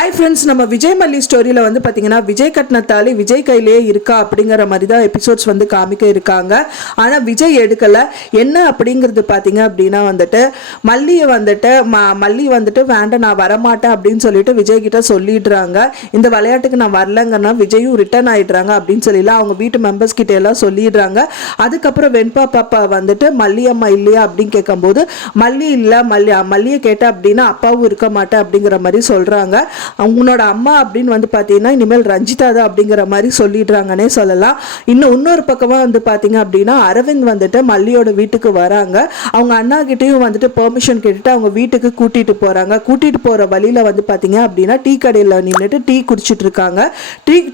Hi friends, நம்ம விஜய் மல்லி ஸ்டோரியில் வந்து பார்த்தீங்கன்னா விஜய் கட்டின தாலி விஜய் கையிலேயே இருக்கா அப்படிங்கிற மாதிரி தான் எபிசோட்ஸ் வந்து காமிக்க இருக்காங்க. ஆனால் விஜய் எடுக்கலை. என்ன அப்படிங்கிறது பார்த்தீங்க அப்படின்னா வந்துட்டு மல்லி வந்துட்டு வேண்டாம் நான் வரமாட்டேன் அப்படின்னு சொல்லிட்டு விஜய் கிட்ட சொல்லிடுறாங்க. இந்த விளையாட்டுக்கு நான் வரலங்கன்னா விஜயும் ரிட்டர்ன் ஆயிடுறாங்க அப்படின்னு சொல்லிலாம் அவங்க வீட்டு மெம்பர்ஸ் கிட்ட எல்லாம் சொல்லிடுறாங்க. அதுக்கப்புறம் வெண்பா பாப்பா வந்துட்டு மல்லி அம்மா இல்லையா அப்படின்னு கேட்கும்போது மல்லி இல்லை, மல்லியை கேட்டேன் அப்படின்னா அப்பாவும் இருக்க மாட்டேன் அப்படிங்கிற மாதிரி சொல்கிறாங்க. உன்னோட அம்மா அப்படின்னு வந்து பார்த்தீங்கன்னா இனிமேல் ரஞ்சிதா தான் அப்படிங்கிற மாதிரி சொல்லிடுறாங்கன்னே சொல்லலாம். இன்னொரு பக்கமாக வந்து பார்த்தீங்க அப்படின்னா அரவிந்த் வந்துட்டு மல்லியோட வீட்டுக்கு வராங்க. அவங்க அண்ணா கிட்டேயும் வந்துட்டு பெர்மிஷன் கேட்டுட்டு அவங்க வீட்டுக்கு கூட்டிட்டு போகிறாங்க. கூட்டிட்டு போகிற வழியில் வந்து பார்த்தீங்க அப்படின்னா டீ கடையில் நின்றுட்டு டீ குடிச்சிட்டு இருக்காங்க.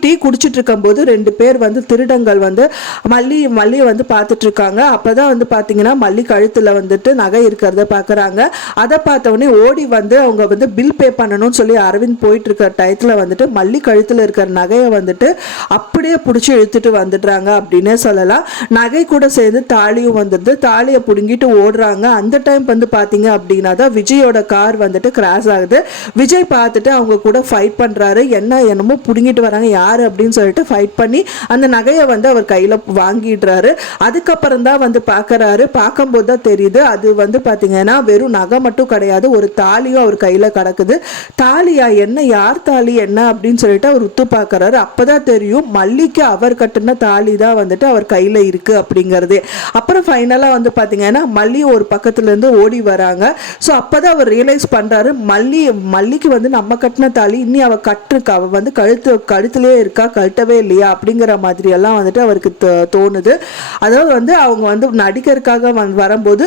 டீ குடிச்சிட்டு இருக்கும்போது ரெண்டு பேர் வந்து திருடங்கள் வந்து மல்லியை வந்து பார்த்துட்டு இருக்காங்க. அப்போதான் வந்து பார்த்தீங்கன்னா மல்லி கழுத்தில் வந்துட்டு நகை இருக்கிறத பார்க்குறாங்க. அதை பார்த்தவொடனே ஓடி வந்து அவங்க வந்து பில் பே பண்ணணும்னு சொல்லி அரவிந்த் போயிட்டு இருக்கிற டயத்தில் வந்துட்டு மல்லி கழுத்தில் இருக்கிற நகையை வந்துட்டு அப்படியே பிடிச்சி இழுத்துட்டு வந்துடுறாங்க அப்படின்னே சொல்லலாம். நகை கூட சேர்ந்து தாலியும் வந்துடுது. தாலியை பிடுங்கிட்டு ஓடுறாங்க. அந்த டைம் வந்து பார்த்தீங்க அப்படின்னா தான் விஜயோட கார் வந்துட்டு கிராஸ் ஆகுது. விஜய் பார்த்துட்டு அவங்க கூட ஃபைட் பண்ணுறாரு. என்னமோ பிடுங்கிட்டு வராங்க யார் அப்படின்னு சொல்லிட்டு ஃபைட் பண்ணி அந்த நகையை வந்து அவர் கையில் வாங்கிடுறாரு. அதுக்கப்புறம் தான் வந்து பார்க்குறாரு. பார்க்கும்போது தான் தெரியுது அது வந்து பார்த்தீங்கன்னா வெறும் நகை மட்டும் கிடையாது, ஒரு தாலியும் அவர் கையில் கிடக்குது. தாலியா என்ன, யார் தாலி என்ன அப்படின்னு சொல்லிட்டு அவர் உத்து பார்க்கறாரு. அப்பதான் தெரியும் மல்லிக்கு அவர் கட்டின தாலி தான் வந்துட்டு அவர் கையில இருக்கு அப்படிங்கிறது. அப்புறம் ஃபைனலா வந்து பாத்தீங்கன்னா மல்லி ஒரு பக்கத்துல இருந்து ஓடி வராங்க. ஸோ அப்பதான் அவர் ரியலைஸ் பண்றாரு மல்லிக்கு வந்து நம்ம கட்டின தாலி இன்னி அவ கட்டிருக்கா, அவ வந்து கழுத்துலயே இருக்கா, கழட்டவே இல்லையா அப்படிங்கிற மாதிரி எல்லாம் வந்துட்டு அவருக்கு தோணுது. அதாவது வந்து அவங்க வந்து நடிகருக்காக வரும்போது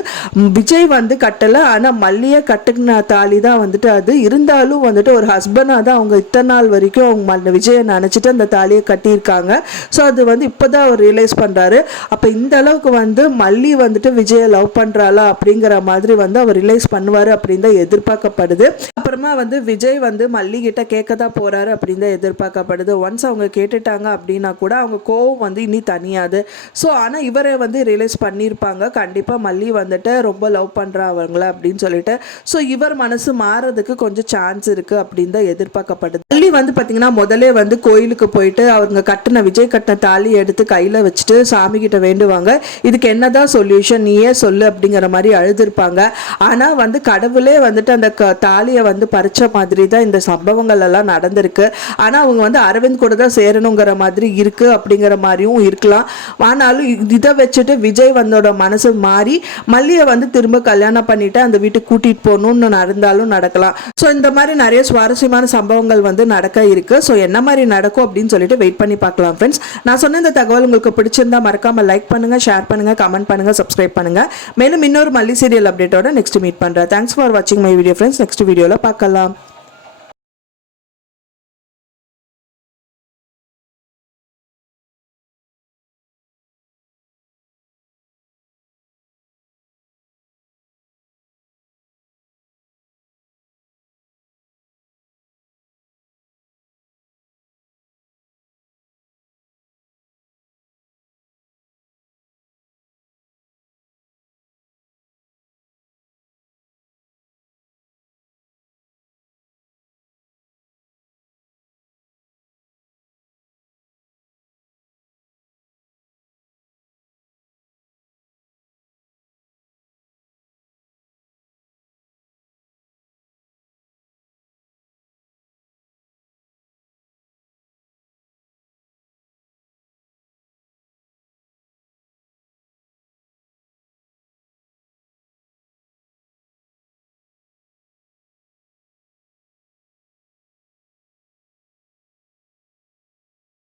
விஜய் வந்து கட்டல, ஆனா மல்லியை கட்டுன தாலி தான் வந்துட்டு அது. இருந்தாலும் வந்துட்டு ஒரு ஹஸ்பண்டாக தான் அவங்க இத்தனை நாள் வரைக்கும் அவங்க விஜயை நினச்சிட்டு அந்த தாலியை கட்டியிருக்காங்க. ஸோ அது வந்து இப்போதான் அவர் ரியலைஸ் பண்ணுறாரு. அப்போ இந்த அளவுக்கு வந்து மல்லி வந்துட்டு விஜயை லவ் பண்ணுறாளா அப்படிங்கிற மாதிரி வந்து அவர் ரியலைஸ் பண்ணுவார் அப்படின்னு தான் எதிர்பார்க்கப்படுது. அப்புறமா வந்து விஜய் வந்து மல்லி கிட்ட கேட்க தான் போகிறாரு அப்படின்னு தான் எதிர்பார்க்கப்படுது. ஒன்ஸ் அவங்க கேட்டுட்டாங்க அப்படின்னா கூட அவங்க கோவம் வந்து இனி தனியாது. ஸோ ஆனால் இவரை வந்து ரியலைஸ் பண்ணியிருப்பாங்க, கண்டிப்பாக மல்லி வந்துட்டு ரொம்ப லவ் பண்ணுறா அவங்கள அப்படின்னு சொல்லிட்டு. ஸோ இவர் மனசு மாறதுக்கு கொஞ்சம் சான்ஸ் இருக்குது அப்படின்னு தான் எதிர்பார்க்கப்படுது. மல்லி வந்து பார்த்தீங்கன்னா முதல்ல வந்து கோயிலுக்கு போயிட்டு அவங்க விஜய் கட்டின தாலி எடுத்து கையில் வச்சுட்டு சாமி கிட்ட வேண்டுவாங்க. இதுக்கு என்னதான் சொல்யூஷன் நீயே சொல்லு அப்படிங்கிற மாதிரி அழுதுருப்பாங்க. ஆனால் வந்து கடவுளே வந்துட்டு அந்த தாலியை வந்து பறிச்ச மாதிரி தான் இந்த சம்பவங்கள் எல்லாம் நடந்திருக்கு. ஆனால் அவங்க வந்து அரவிந்த் கூட தான் சேரணுங்கிற மாதிரி இருக்கு அப்படிங்கிற மாதிரியும் இருக்கலாம். ஆனாலும் இதை வச்சுட்டு விஜய் வந்தோட மனசு மாறி மல்லியை வந்து திரும்ப கல்யாணம் பண்ணிட்டு அந்த வீட்டுக்கு கூட்டிட்டு போகணும்னு நடந்தாலும் நடக்கலாம். ஸோ இந்த மாதிரி நிறைய சுவாரஸ்யமான சம்பவங்கள் வந்து நடக்க இருக்கு. ஸோ என்ன மாதிரி நடக்கும் அப்படின்னு சொல்லிட்டு வெயிட் பண்ணி பார்க்கலாம் ஃப்ரெண்ட்ஸ். நான் சொன்ன இந்த தகவல் உங்களுக்கு பிடிச்சிருந்தா மறக்காம லைக் பண்ணுங்க, ஷேர் பண்ணுங்க, கமெண்ட் பண்ணுங்க, சப்ஸ்கிரைப் பண்ணுங்க. மேலும் இன்னொரு மல்லி சீரியல் அப்டேட்டோட நெக்ஸ்ட் மீட் பண்றேன். தேங்க்ஸ் ஃபார் வாட்சிங் மை வீடியோ ஃப்ரெண்ட்ஸ். நெக்ஸ்ட் வீடியோல பார்க்கலாம்.